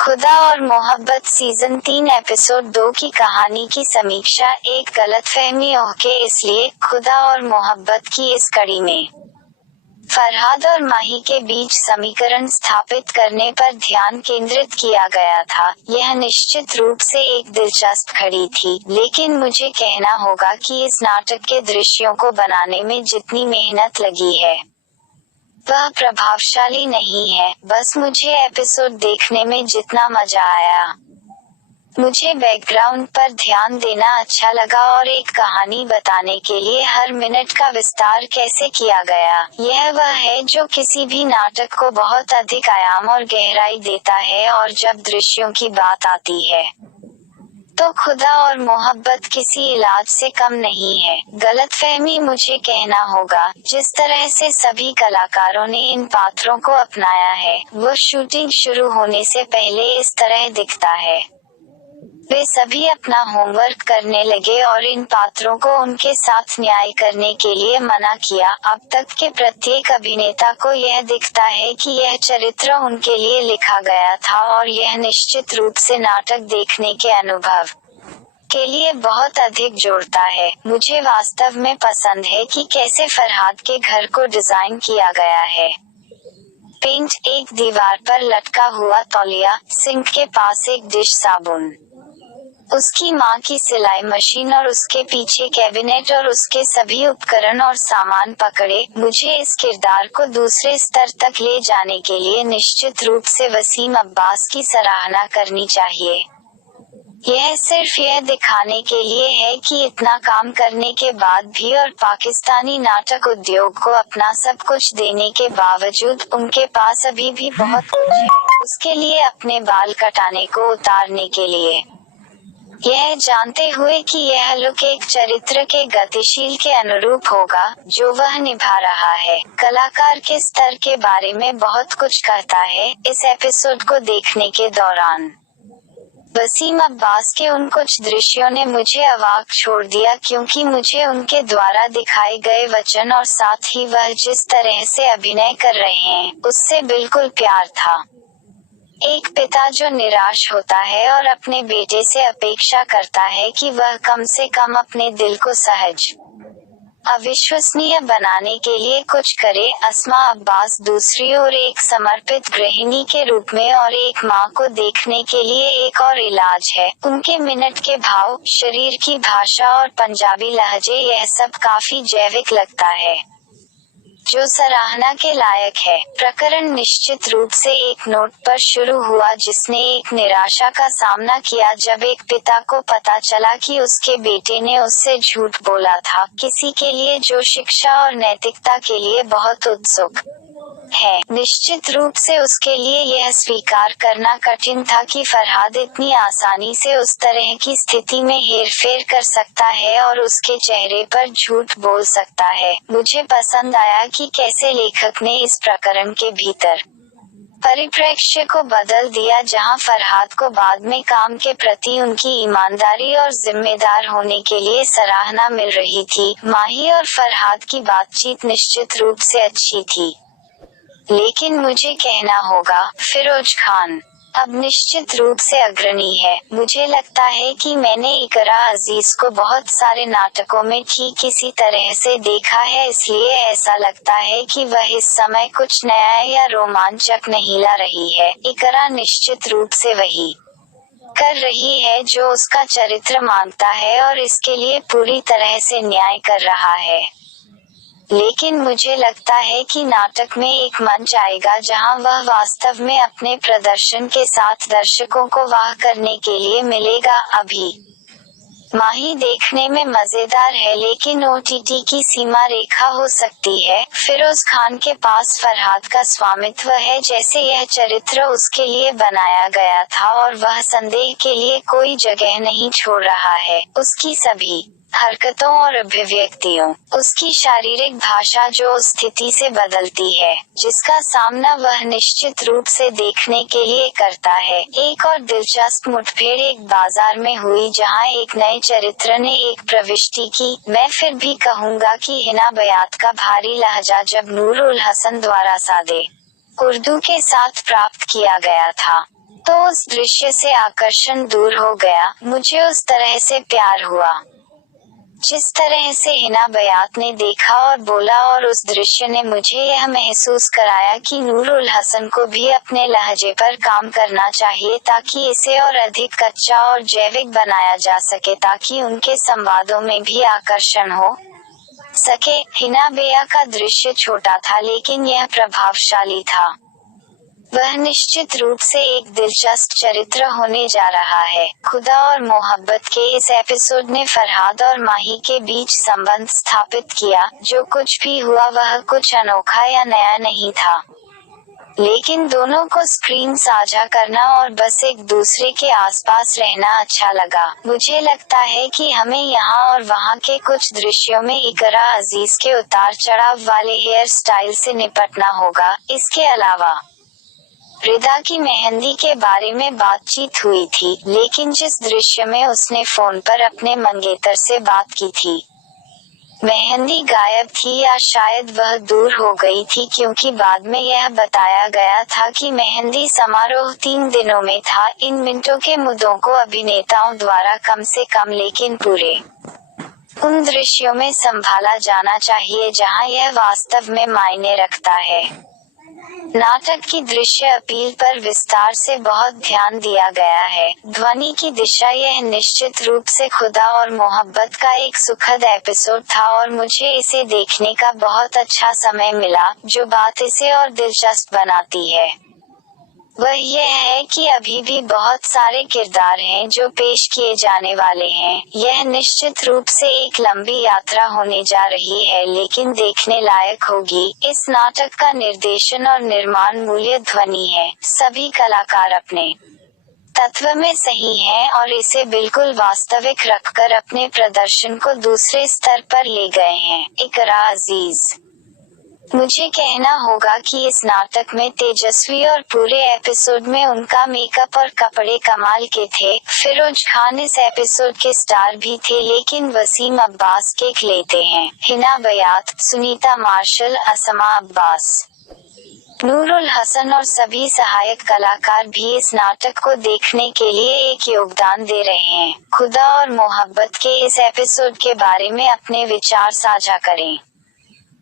खुदा और मोहब्बत सीजन 3 एपिसोड 2 की कहानी की समीक्षा। एक गलतफहमी ओके, इसलिए खुदा और मोहब्बत की इस कड़ी में फरहाद और माही के बीच समीकरण स्थापित करने पर ध्यान केंद्रित किया गया था। यह निश्चित रूप से एक दिलचस्प कड़ी थी, लेकिन मुझे कहना होगा कि इस नाटक के दृश्यों को बनाने में जितनी मेहनत लगी है वह प्रभावशाली नहीं है। बस मुझे एपिसोड देखने में जितना मजा आया, मुझे बैकग्राउंड पर ध्यान देना अच्छा लगा और एक कहानी बताने के लिए हर मिनट का विस्तार कैसे किया गया, यह वह है जो किसी भी नाटक को बहुत अधिक आयाम और गहराई देता है। और जब दृश्यों की बात आती है तो खुदा और मोहब्बत किसी इलाज से कम नहीं है। गलतफहमी मुझे कहना होगा, जिस तरह से सभी कलाकारों ने इन पात्रों को अपनाया है, वो शूटिंग शुरू होने से पहले इस तरह दिखता है। वे सभी अपना होमवर्क करने लगे और इन पात्रों को उनके साथ न्याय करने के लिए मना किया। अब तक के प्रत्येक अभिनेता को यह दिखता है कि यह चरित्र उनके लिए लिखा गया था और यह निश्चित रूप से नाटक देखने के अनुभव के लिए बहुत अधिक जोड़ता है। मुझे वास्तव में पसंद है कि कैसे फरहाद के घर को डिजाइन किया गया है। पेंट, एक दीवार पर लटका हुआ तौलिया, सिंक के पास एक डिश साबुन, उसकी माँ की सिलाई मशीन और उसके पीछे कैबिनेट और उसके सभी उपकरण और सामान पकड़े। मुझे इस किरदार को दूसरे स्तर तक ले जाने के लिए निश्चित रूप से वसीम अब्बास की सराहना करनी चाहिए। यह सिर्फ यह दिखाने के लिए है कि इतना काम करने के बाद भी और पाकिस्तानी नाटक उद्योग को अपना सब कुछ देने के बावजूद उनके पास अभी भी बहुत कुछ है उसके लिए अपने बाल कटाने को उतारने के लिए। यह जानते हुए कि यह लुक एक चरित्र के गतिशील के अनुरूप होगा जो वह निभा रहा है, कलाकार के स्तर के बारे में बहुत कुछ कहता है। इस एपिसोड को देखने के दौरान वसीम अब्बास के उन कुछ दृश्यों ने मुझे अवाक छोड़ दिया, क्योंकि मुझे उनके द्वारा दिखाए गए वचन और साथ ही वह जिस तरह से अभिनय कर रहे हैं उससे बिल्कुल प्यार था। एक पिता जो निराश होता है और अपने बेटे से अपेक्षा करता है कि वह कम से कम अपने दिल को सहज अविश्वसनीय बनाने के लिए कुछ करे। अस्मा अब्बास दूसरी ओर एक समर्पित गृहिणी के रूप में और एक माँ को देखने के लिए एक और इलाज है। उनके मिनट के भाव, शरीर की भाषा और पंजाबी लहजे, यह सब काफी जैविक लगता है, जो सराहना के लायक है। प्रकरण निश्चित रूप से एक नोट पर शुरू हुआ जिसने एक निराशा का सामना किया जब एक पिता को पता चला कि उसके बेटे ने उससे झूठ बोला था, किसी के लिए जो शिक्षा और नैतिकता के लिए बहुत उत्सुक है। निश्चित रूप से उसके लिए यह स्वीकार करना कठिन था कि फरहाद इतनी आसानी से उस तरह की स्थिति में हेरफेर कर सकता है और उसके चेहरे पर झूठ बोल सकता है। मुझे पसंद आया कि कैसे लेखक ने इस प्रकरण के भीतर परिप्रेक्ष्य को बदल दिया, जहां फरहाद को बाद में काम के प्रति उनकी ईमानदारी और जिम्मेदार होने के लिए सराहना मिल रही थी। माही और फरहाद की बातचीत निश्चित रूप से अच्छी थी, लेकिन मुझे कहना होगा, फिरोज खान अब निश्चित रूप से अग्रणी है। मुझे लगता है कि मैंने इकरा अजीज को बहुत सारे नाटकों में ठीक इसी तरह से देखा है, इसलिए ऐसा लगता है कि वह इस समय कुछ नया या रोमांचक नहीं ला रही है। इकरा निश्चित रूप से वही कर रही है जो उसका चरित्र मांगता है और इसके लिए पूरी तरह से न्याय कर रहा है। लेकिन मुझे लगता है कि नाटक में एक मंच आएगा जहां वह वास्तव में अपने प्रदर्शन के साथ दर्शकों को वाह करने के लिए मिलेगा। अभी माही देखने में मजेदार है, लेकिन ओटीटी की सीमा रेखा हो सकती है। फिरोज खान के पास फरहाद का स्वामित्व है, जैसे यह चरित्र उसके लिए बनाया गया था और वह संदेह के लिए कोई जगह नहीं छोड़ रहा है। उसकी सभी हरकतों और अभिव्यक्तियों, उसकी शारीरिक भाषा जो उस स्थिति से बदलती है जिसका सामना वह निश्चित रूप से देखने के लिए करता है। एक और दिलचस्प मुठभेड़ एक बाजार में हुई जहां एक नए चरित्र ने एक प्रविष्टि की। मैं फिर भी कहूंगा कि हिना बयात का भारी लहजा जब नूर उल हसन द्वारा सादे उर्दू के साथ प्राप्त किया गया था, तो उस दृश्य से आकर्षण दूर हो गया। मुझे उस तरह से प्यार हुआ जिस तरह से हिना बयात ने देखा और बोला, और उस दृश्य ने मुझे यह महसूस कराया कि नूरुल हसन को भी अपने लहजे पर काम करना चाहिए ताकि इसे और अधिक कच्चा और जैविक बनाया जा सके, ताकि उनके संवादों में भी आकर्षण हो सके। हिना बेया का दृश्य छोटा था, लेकिन यह प्रभावशाली था। वह निश्चित रूप से एक दिलचस्प चरित्र होने जा रहा है। खुदा और मोहब्बत के इस एपिसोड ने फरहाद और माही के बीच संबंध स्थापित किया। जो कुछ भी हुआ वह कुछ अनोखा या नया नहीं था, लेकिन दोनों को स्क्रीन साझा करना और बस एक दूसरे के आसपास रहना अच्छा लगा। मुझे लगता है कि हमें यहाँ और वहाँ के कुछ दृश्यों में इकरा अजीज के उतार चढ़ाव वाले हेयर स्टाइल से निपटना होगा। इसके अलावा रिदा की मेहंदी के बारे में बातचीत हुई थी, लेकिन जिस दृश्य में उसने फोन पर अपने मंगेतर से बात की थी, मेहंदी गायब थी या शायद वह दूर हो गई थी, क्योंकि बाद में यह बताया गया था कि मेहंदी समारोह 3 दिनों में था। इन मिनटों के मुद्दों को अभिनेताओं द्वारा कम से कम लेकिन पूरे उन दृश्यों में संभाला जाना चाहिए जहां यह वास्तव में मायने रखता है। नाटक की दृश्य अपील पर विस्तार से बहुत ध्यान दिया गया है। ध्वनि की दिशा, यह निश्चित रूप से खुदा और मोहब्बत का एक सुखद एपिसोड था और मुझे इसे देखने का बहुत अच्छा समय मिला। जो बात इसे और दिलचस्प बनाती है वह यह है कि अभी भी बहुत सारे किरदार हैं जो पेश किए जाने वाले हैं। यह निश्चित रूप से एक लंबी यात्रा होने जा रही है, लेकिन देखने लायक होगी। इस नाटक का निर्देशन और निर्माण मूल्य ध्वनि है। सभी कलाकार अपने तत्व में सही हैं और इसे बिल्कुल वास्तविक रखकर अपने प्रदर्शन को दूसरे स्तर पर ले गए हैं। इकरा अजीज, मुझे कहना होगा कि इस नाटक में तेजस्वी और पूरे एपिसोड में उनका मेकअप और कपड़े कमाल के थे। फिरोज खान इस एपिसोड के स्टार भी थे, लेकिन वसीम अब्बास केक लेते हैं। हिना बयात, सुनीता मार्शल, असमा अब्बास, नूरुल हसन और सभी सहायक कलाकार भी इस नाटक को देखने के लिए एक योगदान दे रहे हैं। खुदा और मोहब्बत के इस एपिसोड के बारे में अपने विचार साझा करें।